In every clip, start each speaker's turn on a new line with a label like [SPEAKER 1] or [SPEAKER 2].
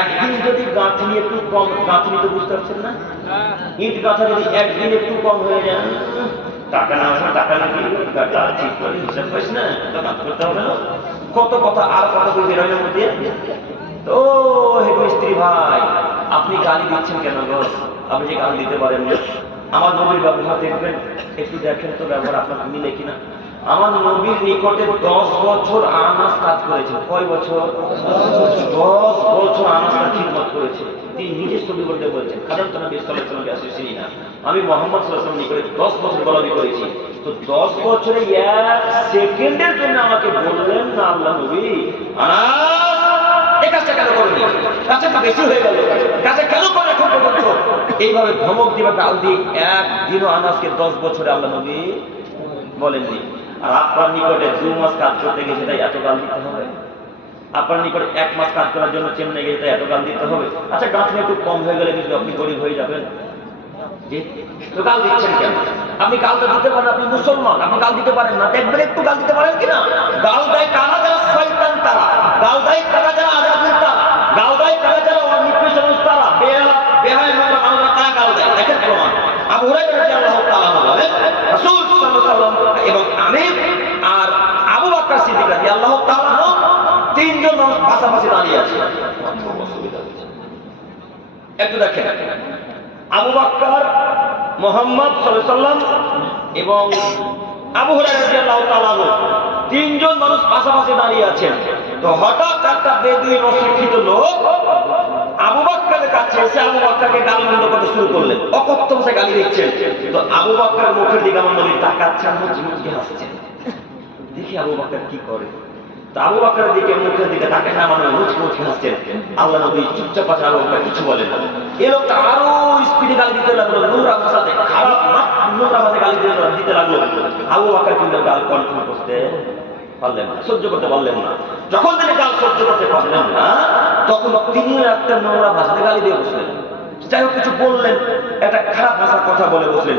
[SPEAKER 1] একদিন যদি একটু কম বুঝতে পারছেন না? ইট যদি একদিন একটু কম হয়ে টাকা না টাকা না দিয়ে টাকা ঠিক করে হিসাব না কত কথা, আর কথা বলতে রয় মধ্যে? তো হেড মিস্ত্রি ভাই, আপনি গালি দিচ্ছেন কেন গো? আপনি যে গালি দিতে পারেন না। আমার নবীর ব্যবহার দেখবেন, একটু দেখেন তো ব্যবহার আপনার মিলে কিনা। আমার নবীর নিকটে দশ বছর আনাস কাজ করেছে। কয় বছর? দশ বছর আনাস কাজ খিদমত করেছে। তিনি নিজের ছবি বলতে বলছেন খাদাম তো নবী সাল্লাহ চিনি না। আমি মোহাম্মদ সাল্লাহ সাল্লাম নিকটে দশ বছর গলাবি করেছি। তো দশ বছরে এক সেকেন্ডের জন্য আমাকে বললেন না আল্লাহ নবী। আনাস, এই কাজটা কেন করেনি? কেন করে এইভাবে ধমক দিবা গাল দিয়ে একদিনও আনাসকে দশ বছরে আল্লাহ নবী বলেননি। আপনার নিকটে দু মাস কাজ করতে গেছে তাই এত গাল দিতে হবে? আপনার নিকটে এক মাস কাজ করার জন্য চেন্নাই গেছে তাই এত গাল দিতে হবে? আচ্ছা গাছটা একটু কম হয়ে গেলে কিন্তু আপনি গরিব হয়ে যাবেন। এবং আমি আর আবু বকর সিদ্দিক রাদিয়াল্লাহু তাআলা তিনজন মানুষ পাশাপাশি দাঁড়িয়ে আছে। একটু দেখেন। আবু বাক্কার মোহাম্মদ সাল্লাম এবং আবু হুরাইরাহ তিনজন মানুষ পাশাপাশি দাঁড়িয়ে আছেন। তো হঠাৎ একটা বেদুইন অশিক্ষিত লোক আবু বাক্কারের কাছে এসে আবু বাক্কারকে গালমন্দ করতে শুরু করলেন। অকথ্য ভাষায় গালি দিচ্ছেন। তো আবু বাক্কার মুখের দিকে আমার নবী তাকাচ্ছেন মুচকি হাসছেন দেখি আবু বাক্কার কি করে। আবু বাক্কারের দিকে, মুখের দিকে তাকে না মানে মুচকি হাসছেন আল্লাহ নবী চুপচাপ আছে আবু বাক্কার কিছু বলেন এই লোকটা আরও স্পিডে গালি দিতে লাগল, নোংরা ভাষাতে খারাপ নোংরা ভাষায় গালি দিতে দিতে লাগল। আবু বাক্কার কিন্তু গাল কন্ট্রোল করতে পারলেন না, সহ্য করতে পারলেন না। যখন তিনি গাল সহ্য করতে পারলেন না, তখন তিনিও একটা নোংরা ভাষাতে গালি দিয়ে বসলেন। যাই হোক কিছু বললেন, একটা খারাপ ভাষার কথা বলে বসলেন।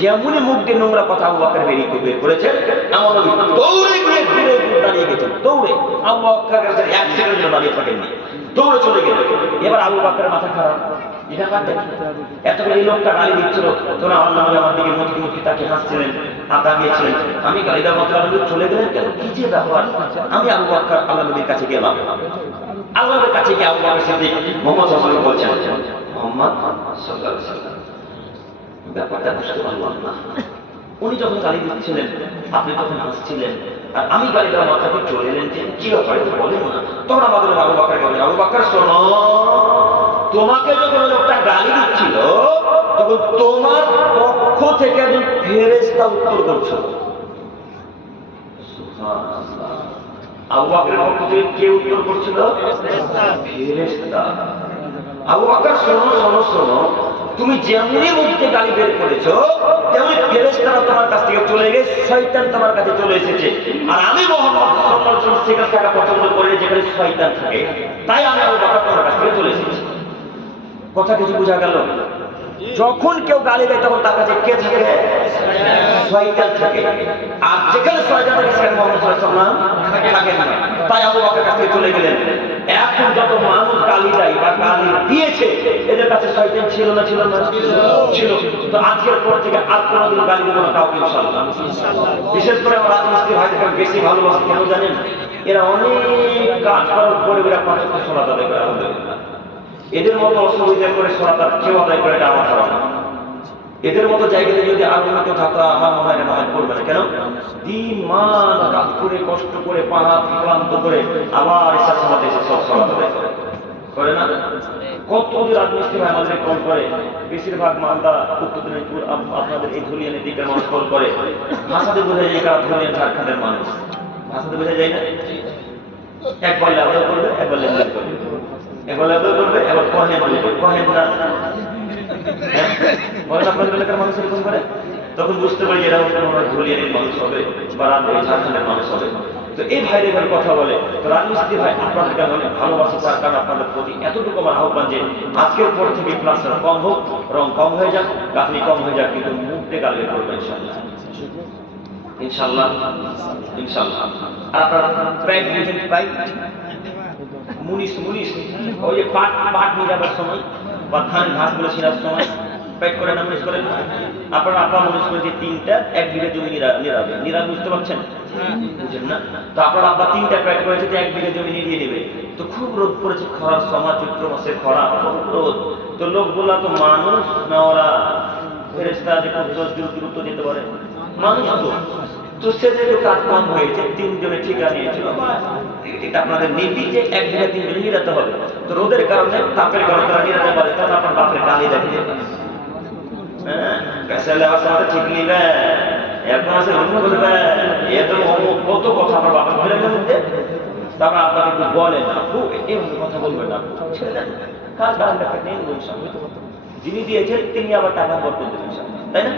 [SPEAKER 1] যেমনই মুখ দিয়ে নোংরা কথা আবু বেরিয়ে বের করেছেন আমার দৌড়ে গিয়ে দূরে দাঁড়িয়ে গেছেন, দৌড়ে। আবু এক সেকেন্ড দাঁড়িয়ে থাকেননি, দৌড়ে চলে গেলেন। এবার আবু বাক্কার মাথা খারাপ। এই লোকটা গালি দিচ্ছিল, তোরা আল্লাহ আমার দিকে তাকে হাসছিলেন আর তাকিয়েছিলেন আমি গালি আল্লাহ চলে গেলেন কেন? কি যে ব্যাপার? আমি আবু বাক্কার আল্লাহ নবীর কাছে গেলাম। আল্লাহর কাছে গিয়ে আবু মোহাম্মদ বলছেন মোহাম্মদ ব্যাপারটা বুঝতে পারলাম না। উনি যখন গালি দিচ্ছিলেন আপনি তখন হাসছিলেন। আর আমি গালি মাথাকে চলে এলেন যে কি ব্যাপার বলেন না? তখন আমাদের আবু বলেন আবু শোনো তোমাকে যখন লোকটা গালি দিচ্ছিল তখন তোমার পক্ষ থেকে একজন ফেরেশতা উত্তর করছিল আবু বাকরের পক্ষ থেকে কে উত্তর করছিল? ফেরেশতা। আবু বাকর শোনো শোনো শোনো। তুমি যেমনি মুখে গালি বের করেছ, তেমনি ফেরেশতারা তোমার কাছ থেকে চলে গেছে, শয়তান তোমার কাছে চলে এসেছে। আর আমি মোহাম্মদ সাল্লাল্লাহু সেখানে থাকা পছন্দ করি যেখানে শয়তান থাকে। তাই আমি আবু বাকর তোমার কাছ থেকে চলে এসেছি। কথা কিছু বোঝা গেল? যখন কেউ গালি দেয়, তখন তার কাছে কে থাকে? শয়তান থাকে। আর যেখানে শয়তান থাকে, সেখানে মোহাম্মদ সাল্লাল্লাহু আলাইহি না। তাই আবু বকরের কাছে চলে গেলেন। এখন যত মানুষ গালি দেয় বা গালি দিয়েছে, এদের কাছে শয়তান ছিল না ছিল না? ছিল। তো আজকের পর থেকে আর কোনোদিন গালি দেবো না কাউকে, ইনশাআল্লাহ। বিশেষ করে আমার রাজমিস্ত্রি ভাইদেরকে আমি বেশি ভালোবাসি, কেন জানেন? এরা অনেক কাজ করার পরে এরা পাঁচ সলাত আদায় করে এদের মতো অসুবিধা করে সরাতার কেউ আদায় করে এটা আমার ধারণা এদের মতো জায়গাতে যদি অন্য কেউ থাকতো, আমার মনে হয় নামাজ পড়বে না। কেন? দিন মান কাজ করে, কষ্ট করে, পাহাড় ক্লান্ত করে আবার এসার সাথে এসে সব আদায় করে করে না? কত রাজমিস্ত্রি ভাই আমাদের কল করে। বেশিরভাগ মালদা উত্তর দিনাজপুর আপনাদের এই ধুলিয়ানের দিকে মানুষ কল করে। ভাষাতে বোঝা যায় কারা ধুলিয়ান ঝাড়খণ্ডের মানুষ। ভাষাতে বোঝা যায় না? একবার লেভেল করবে একবার লেভেল করবে। একবার লেভেল করবে একবার কহেন বলবে কহেন না। হ্যাঁ? আপনাদের এলাকার মানুষ এরকম করে? তখন বুঝতে পারি এরা ধুলিয়ানের মানুষ হবে বা রাত ঝাড়খণ্ডের মানুষ হবে। তো এই ভাইরে এবার কথা বলে, তো রাজমিস্ত্রি ভাই, আপনাদেরকে আমি অনেক ভালোবাসি, তার কারণ আপনাদের প্রতি এতটুকু আমার আহ্বান যে আজকের পর থেকে প্লাস্টার কম হোক, রং কম হয়ে যাক গাছনি কম হয়ে যাক, কিন্তু মুখতে গালে করবে ইনশাল্লাহ। ইনশাল্লাহ ইনশাল্লাহ। আর আপনারা প্রাইড বুঝেন প্রাইড মুনিশ মুনিশ, ওই যে পাট পাট নিয়ে যাবার সময় বা ধান ঘাসগুলো ছিঁড়ার সময় পেট করে না মুনিশ করেন। না আপনার আপা মুনিশ করে যে তিনটা এক বিঘা জমি নিরাবে। নিরাবে বুঝতে পারছেন? বুঝেন না? তো আপনার আব্বা তিনটা প্যাক করেছে যে এক বিঘা জমি নিয়ে নেবে তো খুব রোদ পড়েছে খরার সময় চৈত্র মাসে খরা, খুব রোদ। তো লোকগুলা তো মানুষ না ওরা? ফেরেস্তা যে খুব দ্রুত যেতে পারে। মানুষ তো। আপনাদের তো রোদের কারণে তাপের কারণে বাপের গালি দেখে। হ্যাঁ? কত কথা আমার বাপের মধ্যে তারপর আপনাকে একটু বলে না খুব কথা বলবেন না। ছেড়ে যিনি দিয়েছেন, তিনি আবার টাকা দেবেন তাই না?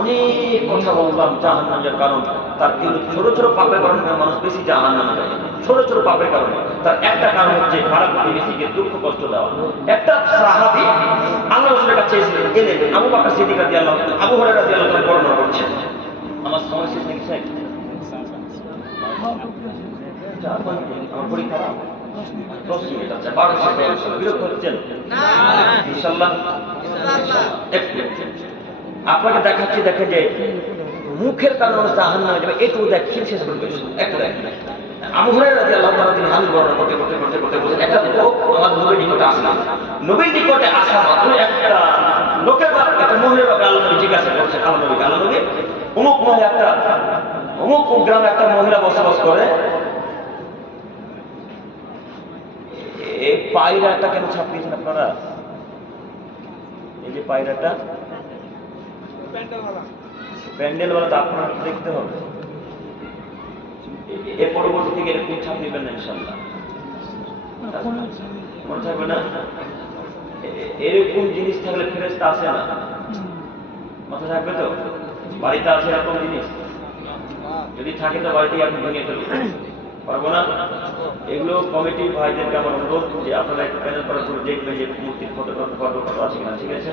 [SPEAKER 1] অনেক কথা বললাম জাহান নামের কারণ। তার কিন্তু ছোট ছোট পাপের কারণে মানুষ বেশি জাহান নামে যায়। ছোট ছোট পাপের কারণে। তার একটা কারণ হচ্ছে খারাপ প্রতিবেশীকে দুঃখ কষ্ট দেওয়া। একটা সাহাবি আল্লাহ রসুলের কাছে এলেন আবু বাকর সিদ্দিক রাজি আল্লাহ আবু হরাই রাজি আল্লাহ বর্ণনা করছেন। আমার সময় শেষ নাকি স্যার আমার পরীক্ষা দশ বারো মিনিট বিরক্ত হচ্ছেন? ইনশাল্লাহ একটু আপনাকে দেখাচ্ছি দেখে যে মুখের কারণে মানুষ জাহান নামে যাবে একটু দেখছি শেষ করে দিয়েছি একটু দেখেন আবু হুরায়রা রাদিয়াল্লাহু তাআলা তিনি হাদিস বর্ণনা করতে করতে করতে করতে একটা লোক আমার নবীর নবীর নিকটে আসা মাত্র একটা লোকের একটা মহিলার আল্লাহ নবী জিজ্ঞাসা করছে আল্লাহ নবী আল্লাহ নবী। অমুক মহিলা একটা, অমুক গ্রামে একটা মহিলা বসবাস করে। এই পায়রাটা কেন ছাপিয়েছেন আপনারা? এই যে পায়রাটা প্যান্ডেল বলা তো আপনার দেখতে হবে। এ- এর পরবর্তী থেকে এরকম ছাপ নেবেন না ইনশাল্লাহ মনে থাকবে না। এরকম জিনিস থাকলে ফেরেস্তা আসে না? মাথা থাকবে তো? বাড়িতে আছে এরকম জিনিস? যদি থাকে তো বাড়িতে আপনি ভেঙে ফেলবেন পারব না? এগুলো কমিটি ভাইদেরকে আমার অনুরোধ যে আপনারা একটু প্যানেল করার পরে দেখবেন যে মূর্তির ফটো ফটো আছে কিনা ঠিক আছে?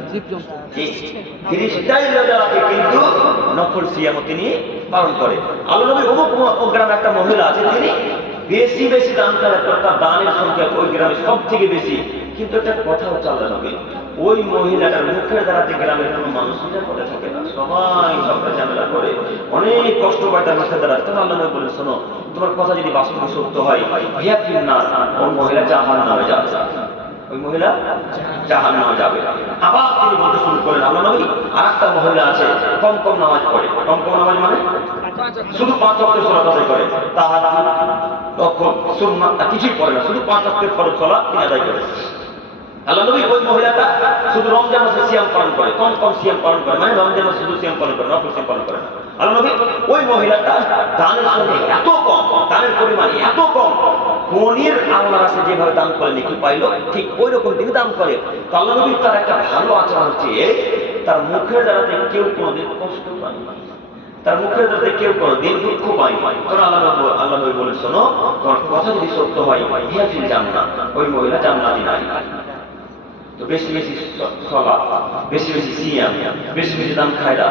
[SPEAKER 1] কিন্তু নফল সিয়াম তিনি পালন করে। আল্লাহ নবী অমুক গ্রামে একটা মহিলা আছে, তিনি বেশি বেশি দান করে তার দানের সংখ্যা ওই গ্রামে সব থেকে বেশি। কিন্তু একটা কথা হচ্ছে আল্লাহ নবী, ওই মহিলাটার মুখের দ্বারাতে গ্রামের কোনো মানুষ করে থাকে না। সবাই ঝগড়া ঝামেলা করে, অনেক কষ্ট পায় তার মুখের দ্বারা। তখন আল্লাহ বলে শোনো, তোমার কথা যদি বাস্তবে সত্য হয় ভিয়া না ওই মহিলা জাহান নামে যাবে ওই মহিলা জাহান নামে যাবে। আবার তিনি বলতে শুরু করেন আল্লাহ নবী আর একটা মহিলা আছে কম কম নামাজ পড়ে। কম কম নামাজ মানে? শুধু পাঁচ অক্টের সলাত আদায় করে। তাহার কিছুই পড়ে না, শুধু পাঁচ অক্টের ফরজ সলাত তিনি আদায় করে আল্লাহ নবী ওই মহিলাটা শুধু রমজান মাসে সিয়াম পালন করে কম কম সিয়াম পালন করে মানে রমজান মাসে শুধু সিয়াম পালন করে, নফল সিয়াম পালন করে না। ওই মহিলাটা দানের সঙ্গে এত কম, দানের পরিমাণ এত কম। পনির আল্লাহর কাছে যেভাবে দান করে, নাকি পাইলো, ঠিক ওই রকম তিনি দান করে। তো আল্লাহ নবী তার একটা ভালো আচরণ হচ্ছে তার মুখের দ্বারাতে কেউ কোনোদিন কষ্ট পায় তার মুখের যাতে কেউ কোনোদিন দুঃখ পায় তখন আল্লাহ আল্লাহ নবী বলে শোনো, তোমার কথা যদি সত্য হয় ফিল জান্নাত, ওই মহিলা জান্নাতি তো বেশি বেশি সলা বেশি বেশি সিয়াম, বেশি বেশি দাম খায়রা